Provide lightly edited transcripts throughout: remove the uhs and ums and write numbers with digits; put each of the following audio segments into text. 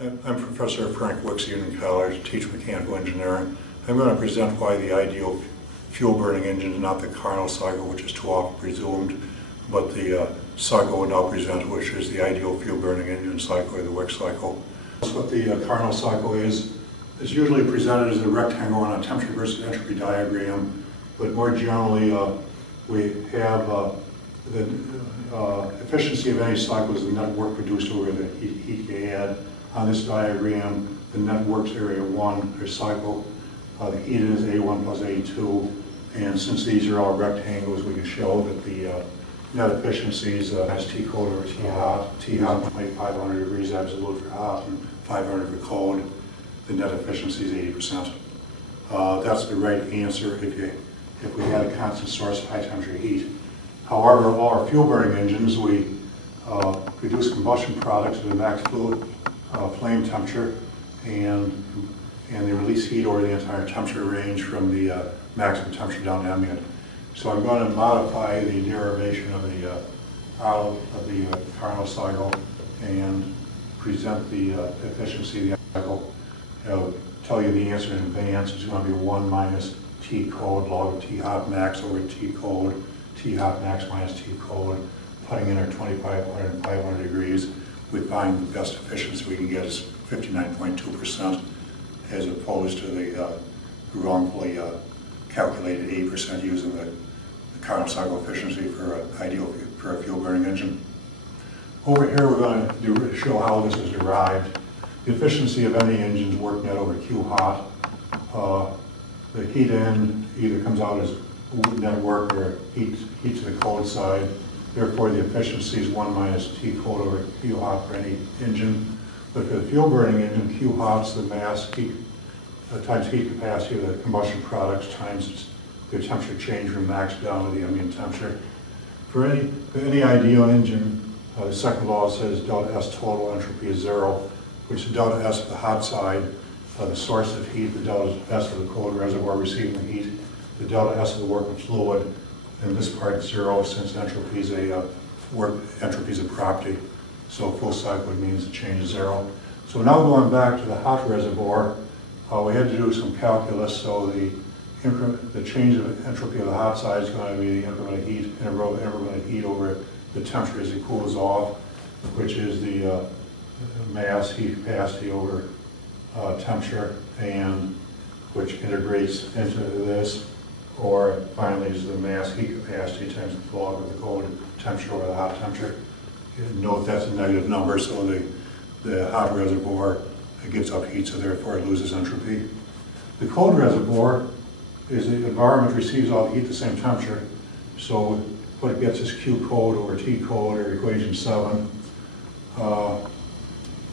I'm Professor Frank Wicks at Union College, teach mechanical engineering. I'm going to present why the ideal fuel burning engine is not the Carnot cycle, which is too often presumed, but the cycle we'll now present, which is the ideal fuel burning engine cycle, or the Wicks cycle. That's what the Carnot cycle is. It's usually presented as a rectangle on a temperature versus entropy diagram, but more generally we have the efficiency of any cycle is the net work produced over the heat you add. On this diagram, the net works area 1, or cycle. The heat is A1 plus A2, and since these are all rectangles, we can show that the net efficiencies as T cold over T hot. T hot might be 500 degrees absolute for hot and 500 for cold. The net efficiency is 80%. That's the right answer if we had a constant source of high temperature heat. However, all our fuel burning engines, we produce combustion products at a max fluid flame temperature, and they release heat over the entire temperature range from the maximum temperature down to ambient. So I'm going to modify the derivation of the Carnot cycle and present the efficiency of the cycle. I'll tell you the answer in advance. It's going to be 1 minus T cold log of T hot max over T cold, T hot max minus T cold. Putting in our 2500 and 500 degrees, we find the best efficiency we can get is 59.2%, as opposed to the wrongfully calculated 8% using the Carnot cycle efficiency for a fuel burning engine. Over here we're going to show how this is derived. The efficiency of any engine is work net over Q hot. The heat end either comes out as net work or heat to the cold side. Therefore, the efficiency is 1 minus T cold over Q hot for any engine. But for the fuel burning engine, Q hot's the mass heat times heat capacity of the combustion products times the temperature change from max down to the ambient temperature. For any ideal engine, the second law says delta S total entropy is 0, which is delta S of the hot side, the source of heat, the delta S of the cold reservoir receiving the heat, the delta S of the working fluid, and this part is 0 since entropy is a property. So full cycle means the change is 0. So now going back to the hot reservoir, we had to do some calculus. So the change of entropy of the hot side is going to be the increment of heat, increment of heat over the temperature as it cools off, which is the mass heat capacity over temperature, and which integrates into this. Or finally is the mass heat capacity times the log of the cold temperature over the hot temperature. Note that's a negative number, so the hot reservoir gives up heat, so therefore it loses entropy. The cold reservoir is the environment receives all the heat at the same temperature, so what it gets is Q cold over T cold, or equation 7.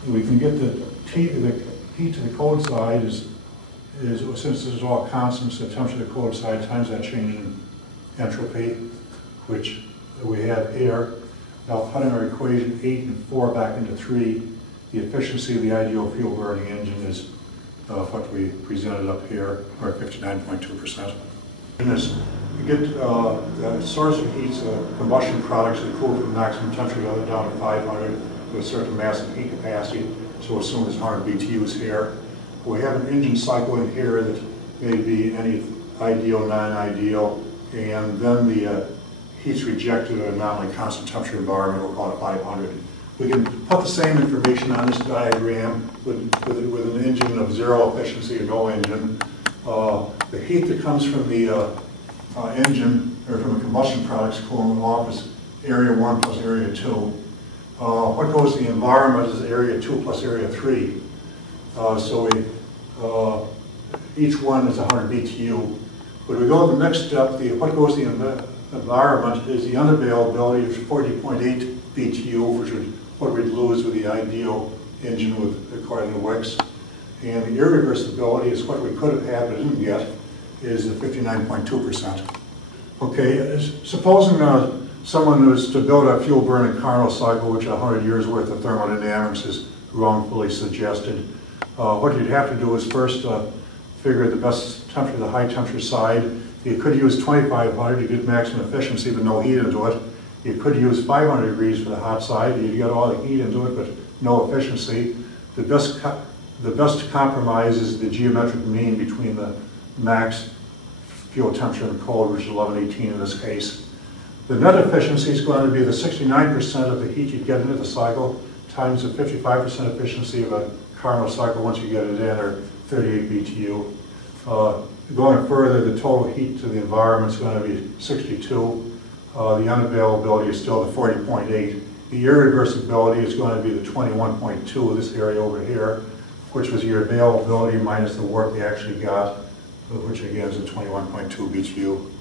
We can get the heat to the cold side is since this is all constants, the temperature of the cold side times that change in entropy, which we have here. Now putting our equation 8 and 4 back into 3, the efficiency of the ideal fuel burning engine is what we presented up here, or 59.2%. You get the source of heat, combustion products that cool from maximum temperature down to 500 with a certain mass and heat capacity, so assume there's 100 BTUs here. We have an engine cycle in here that may be any ideal, non-ideal, and then the heat's rejected at a nominally constant temperature environment, we'll call it 500. We can put the same information on this diagram with an engine of 0 efficiency or no engine. The heat that comes from the engine, or from the combustion products cooling off, is area 1 plus area 2. What goes to the environment is area 2 plus area 3. So each one is 100 BTU. When we go to the next step, what goes to the environment is the unavailability of 40.8 BTU, which is what we'd lose with the ideal engine according to Wicks. And the irreversibility is what we could have had but didn't get, is the 59.2%. Okay, supposing someone was to build a fuel burning Carnot cycle, which 100 years worth of thermodynamics is wrongfully suggested. What you'd have to do is first figure the best temperature, the high temperature side. You could use 2500 to get maximum efficiency but no heat into it. You could use 500 degrees for the hot side. You get all the heat into it but no efficiency. the best compromise is the geometric mean between the max fuel temperature and cold, which is 1118 in this case. The net efficiency is going to be the 69% of the heat you get into the cycle times the 55% efficiency of a Carnot cycle once you get it in, or 38 BTU. Going further, the total heat to the environment is going to be 62. The unavailability is still the 40.8. The irreversibility is going to be the 21.2 of this area over here, which was your availability minus the work they actually got, which again is the 21.2 BTU.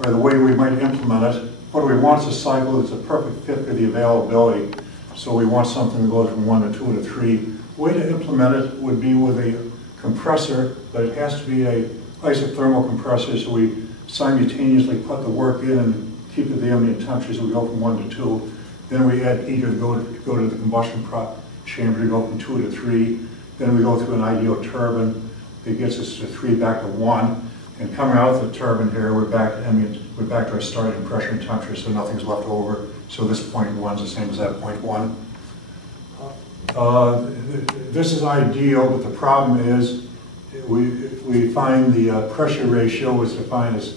Or the way we might implement it, what we want is a cycle that's a perfect fit for the availability. So we want something that goes from 1 to 2 to 3. The way to implement it would be with a compressor, but it has to be a isothermal compressor, so we simultaneously put the work in and keep it at the ambient temperature, so we go from 1 to 2. Then we add heat to go to the combustion chamber to go from 2 to 3. Then we go through an ideal turbine that gets us to 3 back to 1. And coming out of the turbine here, we're back to ambient, we're back to our starting pressure and temperature, so nothing's left over. So this point 1 is the same as that point 1. This is ideal, but the problem is we find the pressure ratio is defined as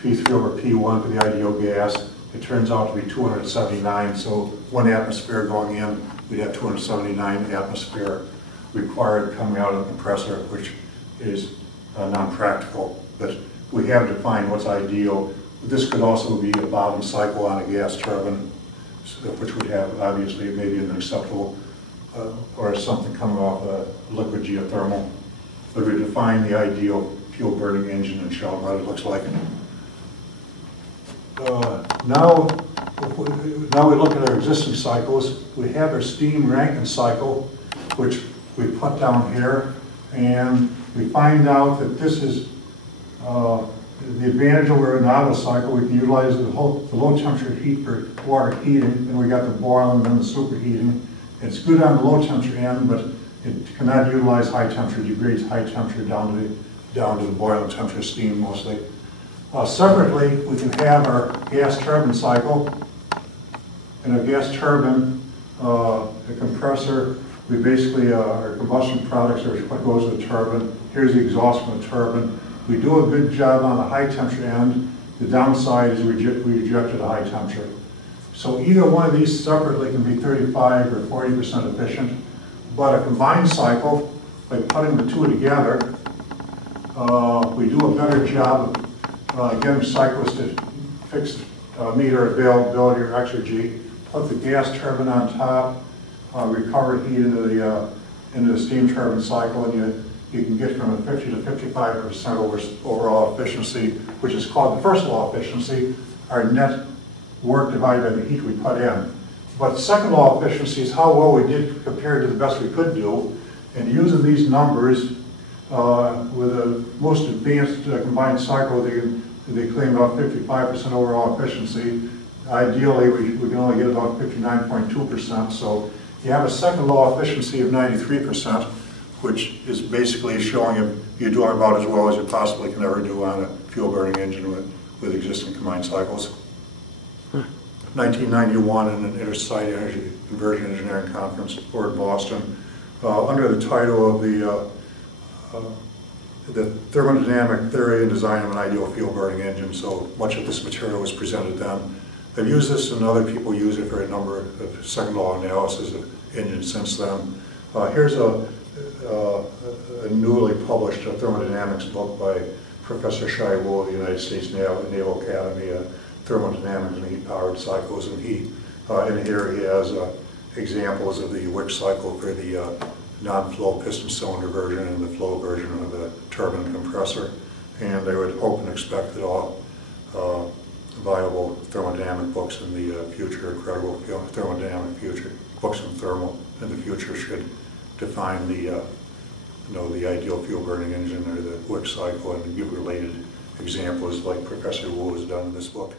P3 over P1 for the ideal gas. It turns out to be 279, so 1 atmosphere going in, we'd have 279 atmosphere required coming out of the compressor, which is non-practical. But we have defined what's ideal. This could also be a bottom cycle on a gas turbine, which would have obviously maybe an acceptable or something coming off a liquid geothermal. But we define the ideal fuel burning engine and show what it looks like. Now we look at our existing cycles. We have our steam Rankine cycle, which we put down here, and we find out that this is the advantage over an Otto cycle. We can utilize the low temperature heat for water heating, and we got the boiling and then the superheating. It's good on the low temperature end, but it cannot utilize high temperature. It degrades high temperature down to the boiling temperature steam mostly. Separately, we can have our gas turbine cycle. In a gas turbine, a compressor, we basically, our combustion products are what goes to the turbine. Here's the exhaust from the turbine. We do a good job on the high temperature end. The downside is we reject at a high temperature. So either one of these separately can be 35 or 40% efficient, but a combined cycle, by putting the two together, we do a better job of getting cyclists to meet our availability or exergy, put the gas turbine on top, recover heat into the steam turbine cycle, and you can get from a 50 to 55% overall efficiency, which is called the first law of efficiency, our net work divided by the heat we put in. But the second law of efficiency is how well we did compared to the best we could do. And using these numbers, with the most advanced combined cycle, they claim about 55% overall efficiency. Ideally, we can only get about 59.2%. So you have a second law of efficiency of 93%, which is basically showing you're doing about as well as you possibly can ever do on a fuel burning engine with existing combined cycles. 1991 in an Intersite Energy Conversion Engineering Conference over in Boston, under the title of the thermodynamic theory and design of an ideal fuel burning engine. So much of this material was presented then. They've used this and other people use it for a number of second law analysis of engines since then. Here's a newly published thermodynamics book by Professor Shai Wu of the United States Naval Academy, Thermodynamics and Heat-Powered Cycles, and in here he has examples of the Wick cycle for the non-flow piston cylinder version and the flow version of the turbine compressor. And they would hope and expect that all viable thermodynamic books in the future, credible thermodynamic future, books in thermal in the future should define the the ideal fuel burning engine or the Wick cycle and give related examples like Professor Wu has done in this book.